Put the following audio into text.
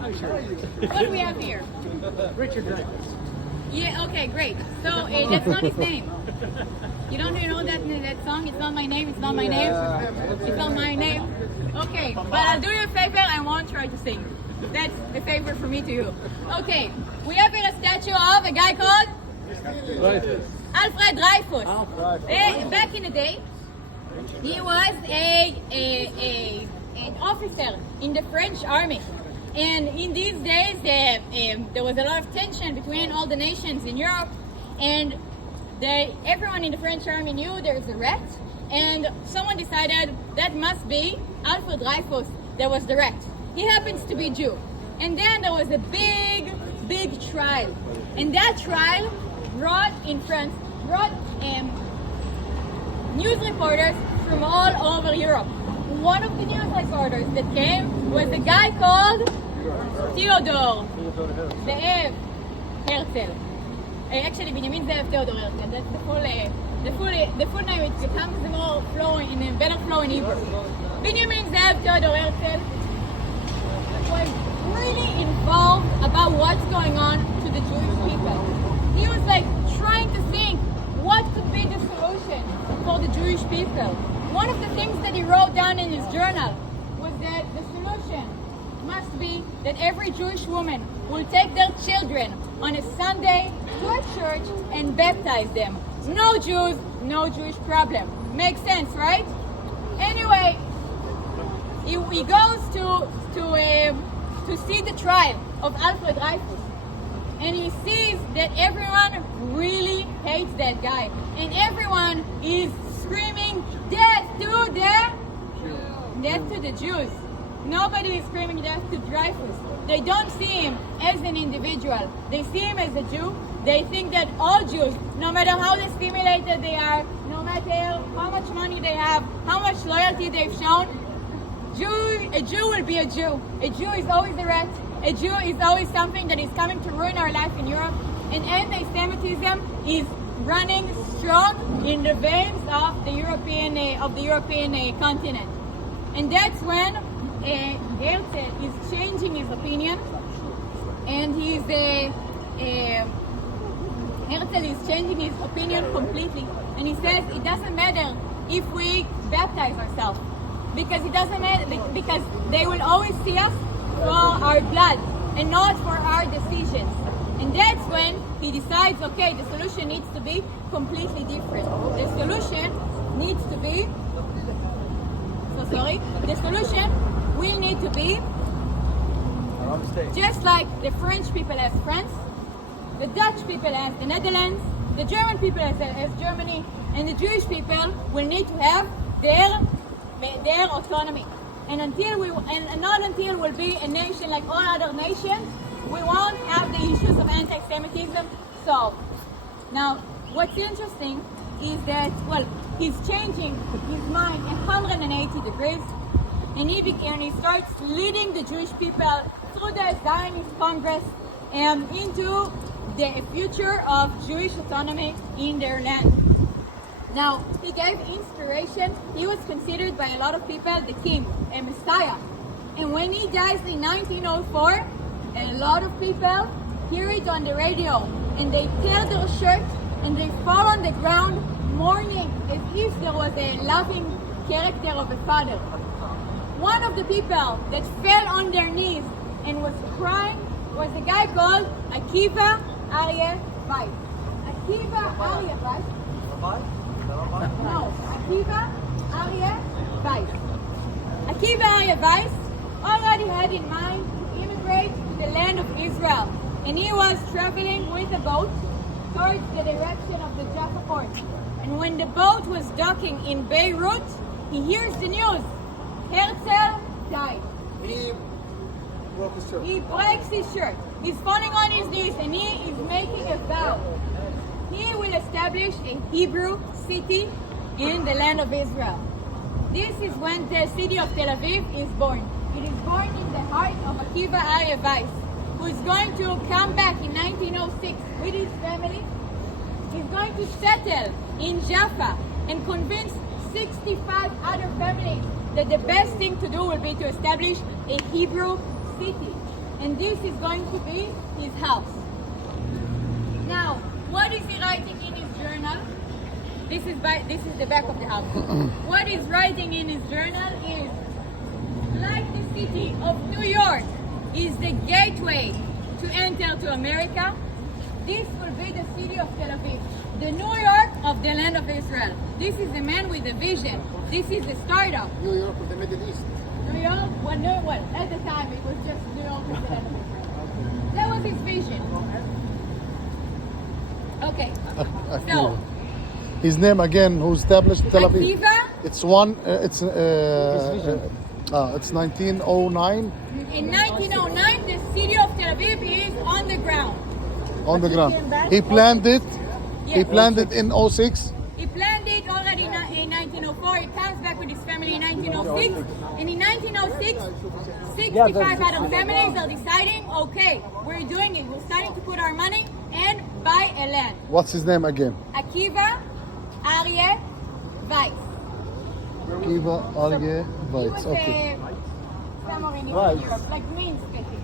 What do we have here? Richard Dreyfus. Yeah, okay, great. So that's not his name. You don't even know that song? It's not my name, it's not my name. It's not my name. Okay, but I'll do you a favor, I won't try to sing. That's a favor for me to you. Okay, we have here a statue of a guy called Dreyfus. Alfred Dreyfus. Dreyfus. Back in the day, he was an officer in the French army. And in these days, there was a lot of tension between all the nations in Europe, and everyone in the French army knew there's a rat, and someone decided that must be Alfred Dreyfus that was the rat. He happens to be Jew. And then there was a big trial. And that trial brought news reporters from all over Europe. One of the news reporters that came was a guy called Theodore Zeev Herzl. Actually, Benjamin Zeev Theodore Herzl. That's the full name. It becomes more flowing in a better flow in Hebrew. Benjamin Zeev Theodore Herzl was really involved about what's going on to the Jewish people. He was like trying to think what could be the solution for the Jewish people. One of the things that he wrote down in his journal was that the solution must be that every Jewish woman will take their children on a Sunday to a church and baptize them. No Jews, no Jewish problem. Makes sense, right? Anyway, he goes to see the trial of Alfred Dreyfus, and he sees that everyone really hates that guy, and everyone is screaming death to the Jews. Nobody is screaming death to Dreyfus. They don't see him as an individual. They see him as a Jew. They think that all Jews, no matter how stimulated they are, no matter how much money they have, how much loyalty they've shown, a Jew will be a Jew. A Jew is always a rat. A Jew is always something that is coming to ruin our life in Europe. And anti-Semitism is running strong in the veins of the European continent. And that's when Herzl is changing his opinion, and Herzl is changing his opinion completely. And he says it doesn't matter if we baptize ourselves, because it doesn't matter, because they will always see us for our blood and not for our decisions. And that's when he decides, okay, the solution needs to be completely different. The solution needs to be, the solution will need to be just like the French people as France, the Dutch people as the Netherlands, the German people as Germany, and the Jewish people will need to have their autonomy. And not until we'll be a nation like all other nations, we won't have the issues of anti-Semitism solved. Now, what's interesting is that, he's changing his mind 180 degrees, and he starts leading the Jewish people through the Zionist Congress and into the future of Jewish autonomy in their land. Now, he gave inspiration. He was considered by a lot of people the king, a messiah. And when he dies in 1904, a lot of people hear it on the radio, and they tear their shirt and they fall on the ground mourning as if there was a loving character of a father. One of the people that fell on their knees and was crying was a guy called Akiva Aryeh Weiss. Akiva Aryeh Weiss. No, Akiva Aryeh Weiss. Akiva Aryeh Weiss already had in mind to immigrate to the land of Israel, and he was traveling with a boat towards the direction of the Jaffa port. And when the boat was docking in Beirut, he hears the news. Herzl died. He broke his shirt. He breaks his shirt. He's falling on his knees, and he is making a vow. He will establish a Hebrew city in the land of Israel. This is when the city of Tel Aviv is born. It is born in the heart of Akiva Aryeh Weiss, who is going to come back in 1906 with his family. He's going to settle in Jaffa and convince 65 other families that the best thing to do will be to establish a Hebrew city. and this is going to be his house. Now, what is he writing in his journal? This is the back of the house. What he's writing in his journal is, like the city of New York is the gateway to enter to America, this will be the city of Tel Aviv, the New York of the land of Israel. This is a man with a vision. This is a startup. New York of the Middle East. New York, well, at the time it was just New York as the land of Israel. That was his vision. Okay, so His name again, who established Tel Aviv? Akiva, It's 1909 in 1909, the city of Tel Aviv is on the ground. on the ground. He planned it. He Yes. planned it in 06. He planned it already in 1904. He comes back with his family in 1906. And in 1906, 65 Adam families are deciding, okay, we're doing it. We're starting to put our money and buy a land. What's his name again? Akiva, Aryeh, Weiss. Kiva Arye He Weitz. was Okay. somewhere in Weiss. Europe, like Minsk, I think.